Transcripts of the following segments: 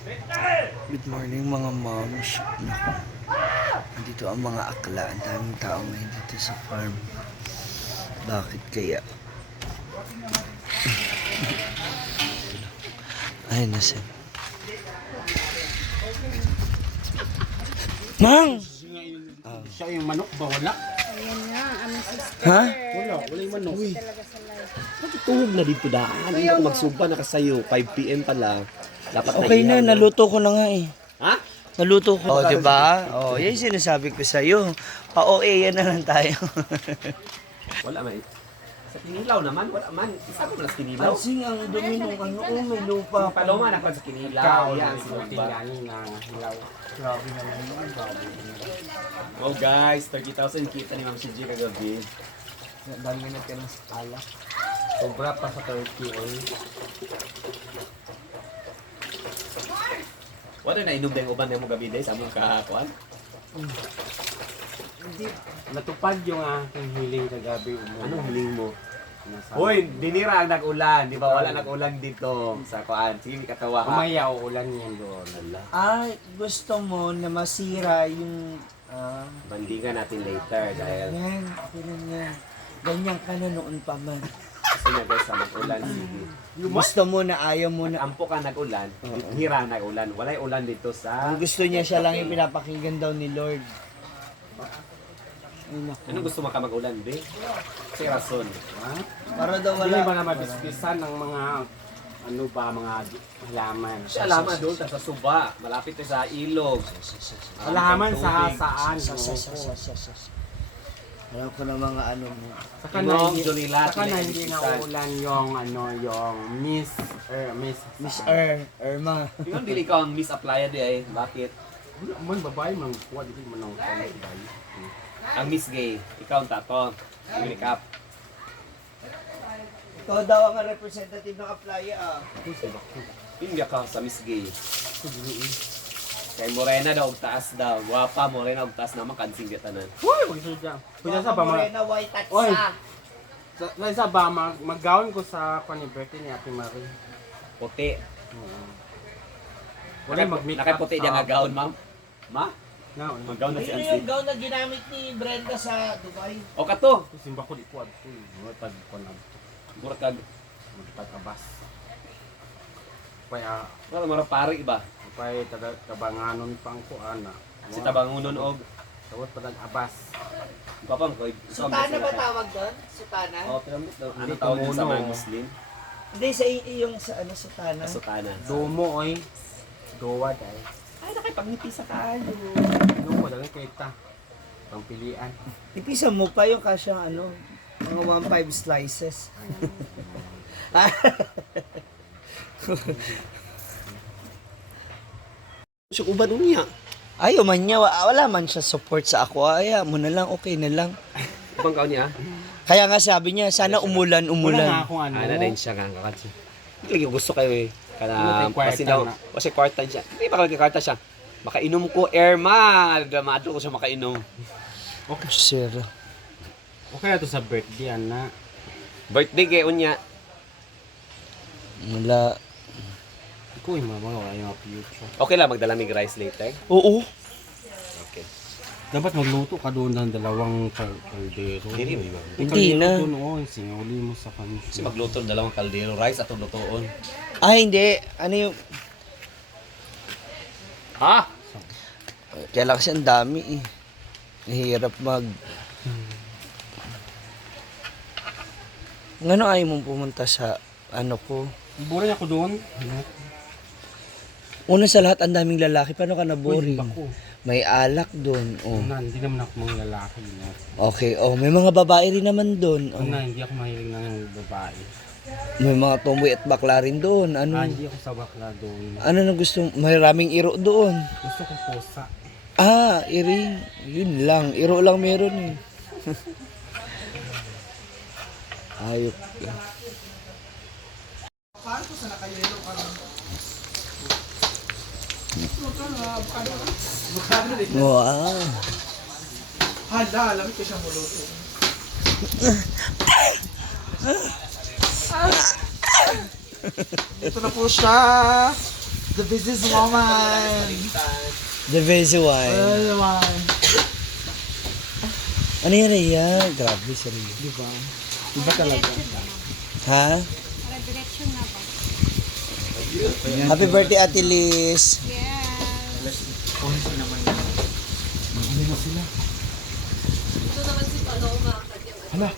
Good morning mga moms. Naku, nandito ang mga akla. Ang daming tao ngayon dito sa farm. Bakit kaya? Ay, nasan? Mang! Siya yung manok ba? Wala? Ayan nga, ang sister. Ha? Wala yung manok. Uy, Talaga sa life. matutulog na dito daan. Hindi ako magsuba na kasayo. 5 PM pa lang. Dapat Okay na, ihaw naluto ko na nga eh. Ha? Naluto ko. Oh, diba? Oh, yan yung sinasabi ko sa'yo. Pa-OA yan na lang tayo. Wala man. Sa kinilaw naman, wala man. Isa ko na sa kinilaw. Ansing ang dumi nung ano, oh, may lupa. Paloma na pa sa kinilaw. Yan, sinugba. Grabe naman yun. Oh guys, 30,000 kita ni Ma'am Shiji kagabi. Dami na ka ng alak. Sobra pa sa 30 oy. Wala na inom din uban mo gabi day sa among kakuan. Natupad yung aking hiling kagabi. Anong hiling mo? Nasa Hoy, dinira ang nag-ulan, di ba? Wala nag-ulan dito sa kuan. Sige, katawa ka. Umayaw, ulan yan doon. Ay, gusto mo na masira yung... Bandingan natin later dahil Ganyan, ganyan yan. Ganyan ka na noon pa man. kasi na guys sa mag-ulan. Sige. Gusto mo na ayaw mo na... Ampo ka nag-ulan, dinira nag-ulan. Wala yung ulan dito sa... Ang gusto niya siya lang yung pinapakinggan daw ni Lord. Ay, naku. Anong gusto mo ka mag-ulan, be? Kasi rason. Ha? Para daw Hindi ba wala... na mabispisan ng mga ano ba, mga halaman? Siya alaman doon sa suba, malapit na sa ilog. Halaman sa Tubig. saan? Alam ko na mga ano mo. Saka Inong, Jonila, saka na Tinay, hindi na Bibisan. ulan yung ano, yung Miss Miss saan? Irma. Yung dili ka ang misapply di ay. Bakit? Wala man babae man kuha dili man ang babae. Ang Miss Gay, ikaw ang tato. Make up. Ikaw daw ang representative ng Aplaya ah. Hindi ka sa Miss Gay. Kay Morena daw og taas daw. Guwapa Morena og taas naman kansing gatanan. Hoy, magsuja. Kuya sa ba ma? Morena white at Oy. sa. Sa isa ba maggawin ko sa kwan ni birthday ni Ate Marie. Puti. Wala mag-make up. Nakaputi dia nga gown, ma'am. Ma? Na, Mag-gown na si Ano Ansi. yung gown na ginamit ni Brenda sa Dubai? O kato. simba ko di kuad ko. Pag kwan Mura kag magpagkabas. Kaya wala mura pari ba? pay tabanganon pang kuan na. Si tabangunon og Tawad pa abas. papang ko. Sutana ba tawag doon? Sutana? Oh, pero ano Hindi tawag din sa kumuno. mga Muslim? Hindi, sa yung sa ano, sutana. Asutana. Domo oy. Dowa dai. Ay, nakipagngiti sa kayo. Domo dali kay ta. Pangpilian. Ipisan mo pa yung kasyang ano, mga 1-5 slices. Siya uban niya. Ayaw man niya, wala man siya support sa ako. Ayaw mo na lang, okay na lang. Ubang kaon niya? Kaya nga sabi niya, sana umulan, Wala nga umulan. akong ano. Ana din siya nga kakatsi. Lagi gusto kayo eh. Wala Kana tayong kwarta kasi daw, na. kasi kwarta siya. Hindi pa kwarta siya. Makainom ko Erma. Dramado ko siya makainom. Sir. Okay na to sa birthday ana. Birthday kay unya. Wala. Ikaw yung wala yung future. Okay lang magdala mig rice later. Oo. Okay. Dapat magluto ka doon ng dalawang kaldero. Dili mo iba. Hindi na. Doon, singuli mo sa kanila. Kasi magluto ng dalawang kaldero rice at lutoon. Ay, hindi. Ano yung... Ha? Kaya lang kasi ang dami eh. Nahihirap mag... Ngano ayaw mong pumunta sa ano ko? Boring ako doon. Una sa lahat, ang daming lalaki. Paano ka na-boring? Bako. May alak doon. Oh. Na, hindi naman ako mga lalaki. No? Okay, oh. May mga babae rin naman doon. Oh. Na, hindi ako mahilig ng babae. May mga tomboy at bakla rin doon. Ano? Hindi ako sa bakla doon. Ano na gusto? Maraming iro doon. Gusto ko posa. Ah, iri. Yun lang. Iro lang meron eh. Ayok. Wow. Hala, alam ko siyang muluto. Ito na po siya. The business woman. The busy one. Woman. Ano yan Rhea? Grabe si Rhea. Diba? Diba talaga? Ha? Redirection na ba? Happy birthday Ate Liz. Yes. Ano na sila? Hala.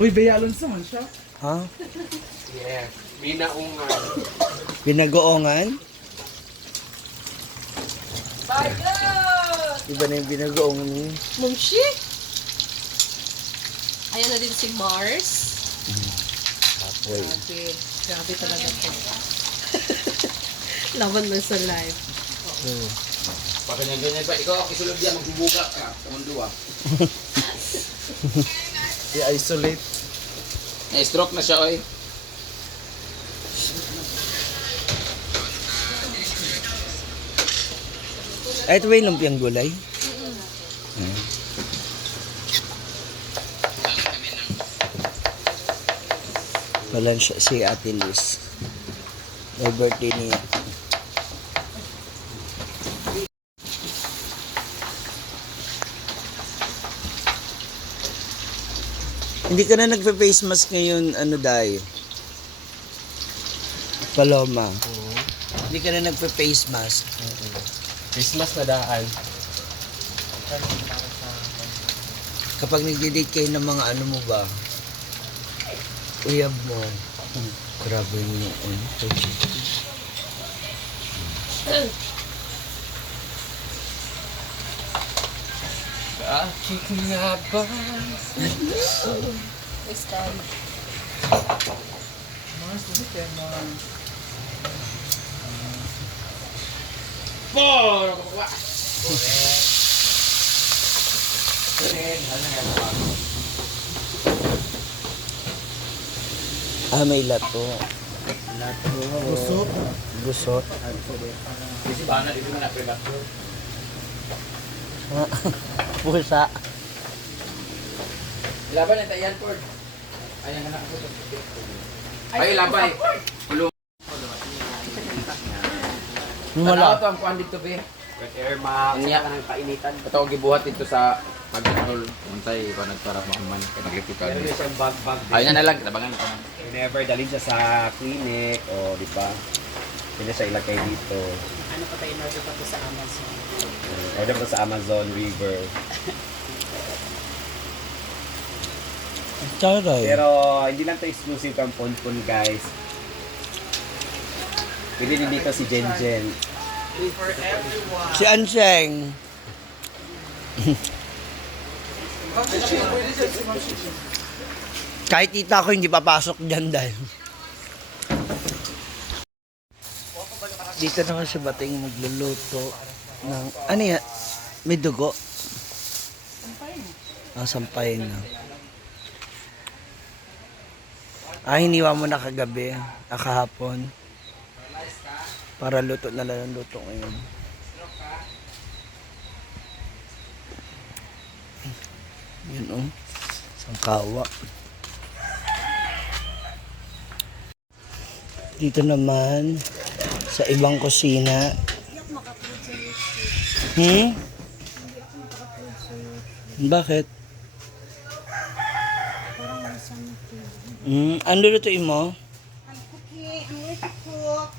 Uy, Bea Alonso man siya. Ha? Yes. Minaungan. Binagoongan? Iba na yung binagoongan niya. Mumshi? Ayan na din si Mars. Apoy. Grabe. Grabe talaga po. Laban man sa live. Pag ganyan ba, ikaw isulog yan, magbubuga ka. Kamundo ah. I-isolate. Na-stroke na siya, oy. Ay, ito ba yung lumpiang gulay? Wala siya si Ate Liz. May birthday niya. Hindi ka na nagpe-face mask ngayon, ano Day? Paloma. Hindi ka na nagpe-face mask. Christmas na daan. Kapag nagde-date kayo ng mga ano mo ba? Uyab mo. Grabe yung ano. Chicken nga ba? Next time. Mas, hindi kayo mga... Ah, may lato. Busot. Gusot. Kasi ba na dito na pre-doctor? Pusa. Laban na tayo yan, Ford. Ayan na ako. Ay, labay. Wala. Ito ang kuhan dito, be. Wet air, niya ka ng painitan. Ito ang gibuhat dito sa pag-control. Untay, kung nagparap mo man. Naglipit ka. Meron siyang bag-bag. Ayun na lang, tabangan ko. Whenever dalhin siya sa clinic, o di ba? Pwede siya ilagay dito. Ano pa tayo in-order pa to sa Amazon? Order ko sa Amazon River. Taray. Pero hindi lang to exclusive kang Ponpon, guys. Pwede din dito si Jenjen. For everyone. Si Anseng. Kahit tita ko hindi papasok dyan dahil. Dito naman si Bating magluluto ng, ano yan? May dugo? Sampay na. Hiniwa mo na kagabi, kahapon. Para luto na lang ang luto ngayon. Yun oh. Sangkawa. Dito naman sa ibang kusina. Bakit? Ano lutuin mo? I'm cooking, I'm going to cook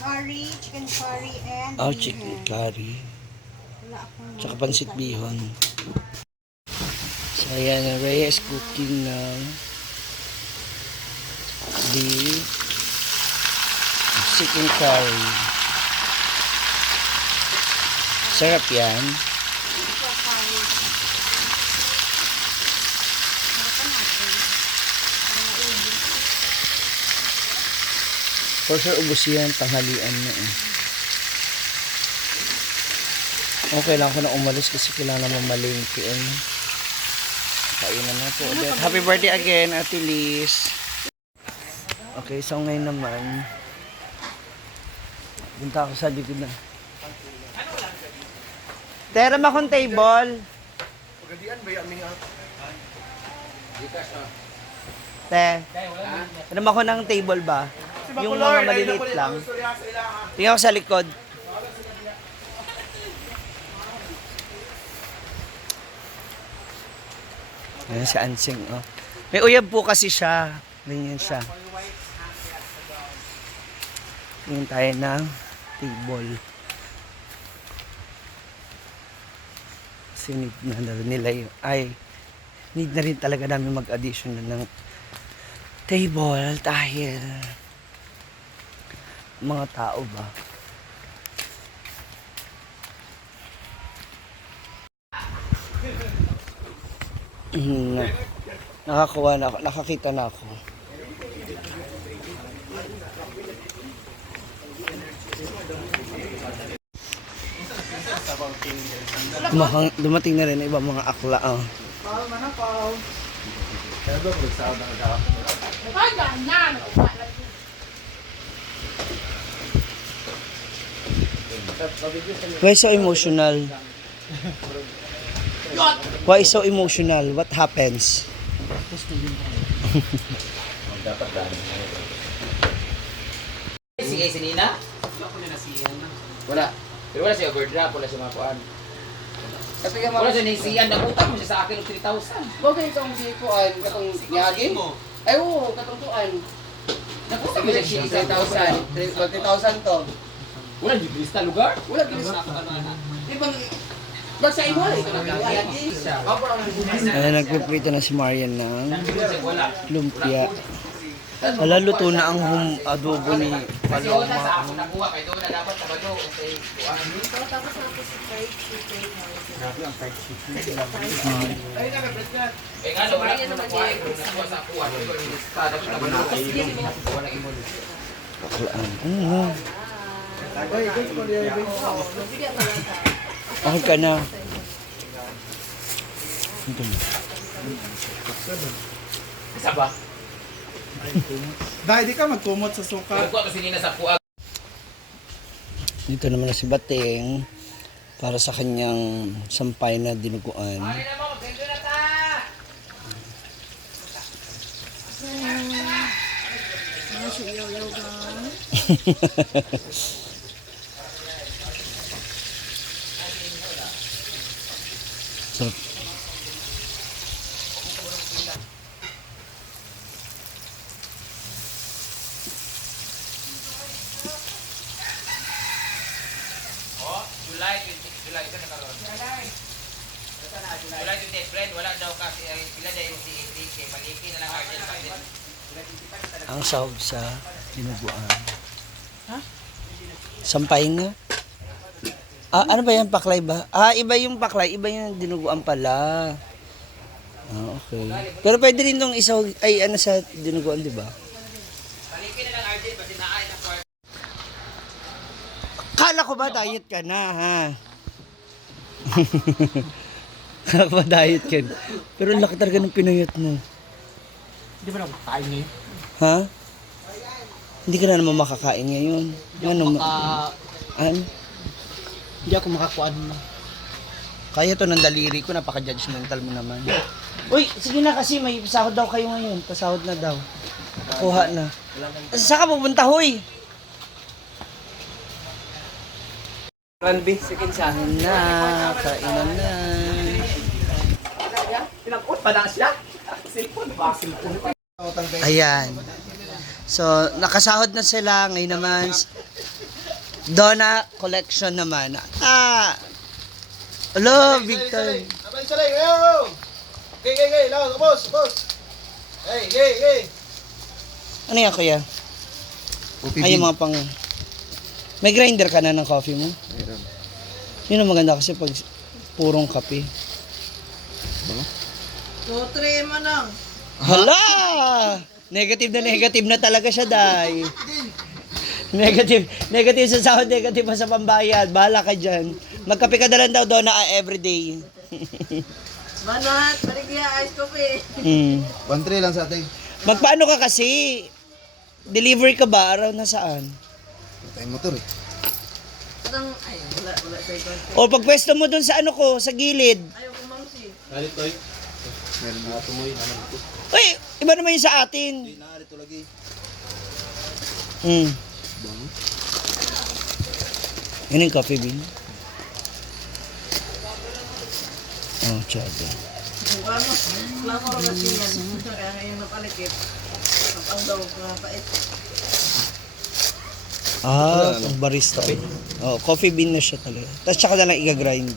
curry, chicken curry, and Oh, bihon. chicken curry. Wala akong... Tsaka pansit bihon. So, ayan, Rhea is cooking ng beef, chicken curry. Sarap yan. Ito, curry. Harapan natin. Para maubos. For sure, ubos yan. Tanghalian na eh. Okay lang ako na umalis kasi kailangan mamalingki eh. Kainan na po ulit. Happy birthday again, Ate Liz. Okay, so ngayon naman, punta ako sa likod na. Teram akong table. Te, teram ako ng table ba? Yung mga maliliit lang. Tingnan ko sa likod. Ayan si Ansing, oh. May uyab po kasi siya. Ganyan siya. Tingin tayo ng table. Kasi need na nila yung, need na rin talaga namin mag-addition na ng table dahil mga tao ba. Nakakuha na ako, nakakita na ako. Dumating na rin ibang mga akla. Oh. Why so emotional? Why so emotional? What happens? Si Nina? Wala. Pero wala siya overdraft, wala siya makuhaan. Wala siya nisiyan, nagutang mo siya sa akin ng 3,000. Okay, itong kuan, katong yagi? Ay, oo, katong kuan. Nagutang mo siya 3,000. 20,000 to. Wala yung bilis na lugar? Wala, bilis na. Ibang, bag sa imo, ito na yagi. Nagpiprito na si Marian ng lumpia. Wala, luto na ang adobo ni Paloma. Sa ako nakuha, kaya doon na dapat sa balo. Tapos si fried chicken. Eh nga, wala ko nakuha. Kung nakuha sa kuha, dapat na balo. Wala imo. Baklaan. Ano? Okay ka na. Ito na. Isa ba? Dahil di ka magkumot sa suka. Nagkuha kasi nina sa kuha. Dito naman na si Bateng para sa kanyang sampay na dinuguan. Sarap. July 20 na karon. July 20 friend, wala daw kasi sila dahil si Enrique, maliki na lang Argel pa din. Ang sahog sa dinuguan. Ha? Sampay nga. Ano ba yan? Paklay ba? Iba yung paklay. Iba yung dinuguan pala. Okay. Pero pwede rin nung isaw, sa dinuguan, di ba? Maliki na lang Argel, pati naay na part. Kala ko ba diet ka na, ha? Kala ko ba diet ka na? Pero ang laki talaga ng pinuyot mo. Di ba nakakain niyo? Ha? Hindi ka na naman makakain ngayon. Ano? Hindi ako makakuan mo. Kaya to ng daliri ko, napaka-judgmental mo naman. Uy, sige na kasi may pasahod daw kayo ngayon. Pasahod na daw. Kuha na. Saan ka pupunta, hoy? Ranby, sige sa akin na. Kainan na. Pinakot pa na siya. Ayan. So, nakasahod na sila. Ngayon naman, Donna Collection naman. Hello, Victor. Abang salay, yo! Gay, laos, boss. Hey. Ano yan, kuya? Ay, yung mga pang... May grinder ka na ng coffee mo? Meron. Yun ang maganda kasi pag purong kape. Try mo lang. Hala! Negative na talaga siya, Day. Negative sa sahod, negative pa sa pambayad. Bahala ka dyan. Magkape ka na lang daw doon na everyday. Manat, baligya, ice coffee. 1-3 lang sa ating. Magpaano ka kasi? Delivery ka ba? Araw na saan? Tayo motor eh. Wala sa ito. O pagpwesto mo doon sa ano ko, sa gilid. Ayaw kumangsi. Meron na tumoy naman ito. Uy, iba naman yung sa atin. Narito lagi. Yun yung coffee bean. Oh, tsada. Ah, ang barista. Oh, coffee bean na siya talaga. Tapos tsaka na lang i-grind.